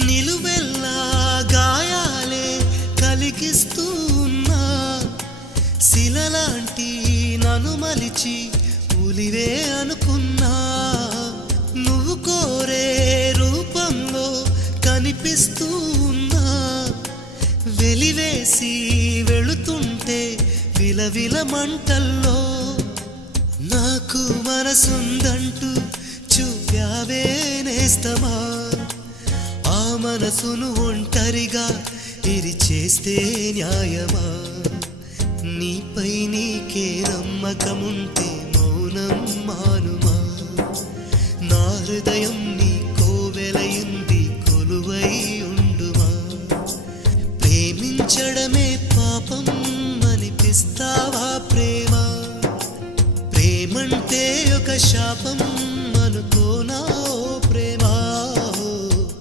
నిలువెల్లా గాయాలే కలిగిస్తూ ఉన్నా శిలలాంటి నన్ను మలిచి ఉలివే అనుకున్నా నువ్వు కోరే రూపంలో కనిపిస్తూ ఉన్నా వెలివేసి వెళుతుంటే విలవిల మంటల్లో నాకు మనసుందంటూ చూపావే నేస్తమా ఆ మనసును ఒంటరిగా ఇరిచేస్తే న్యాయమా నీపై నీకే నమ్మకముంటే మౌనం మానుమా నా హృదయం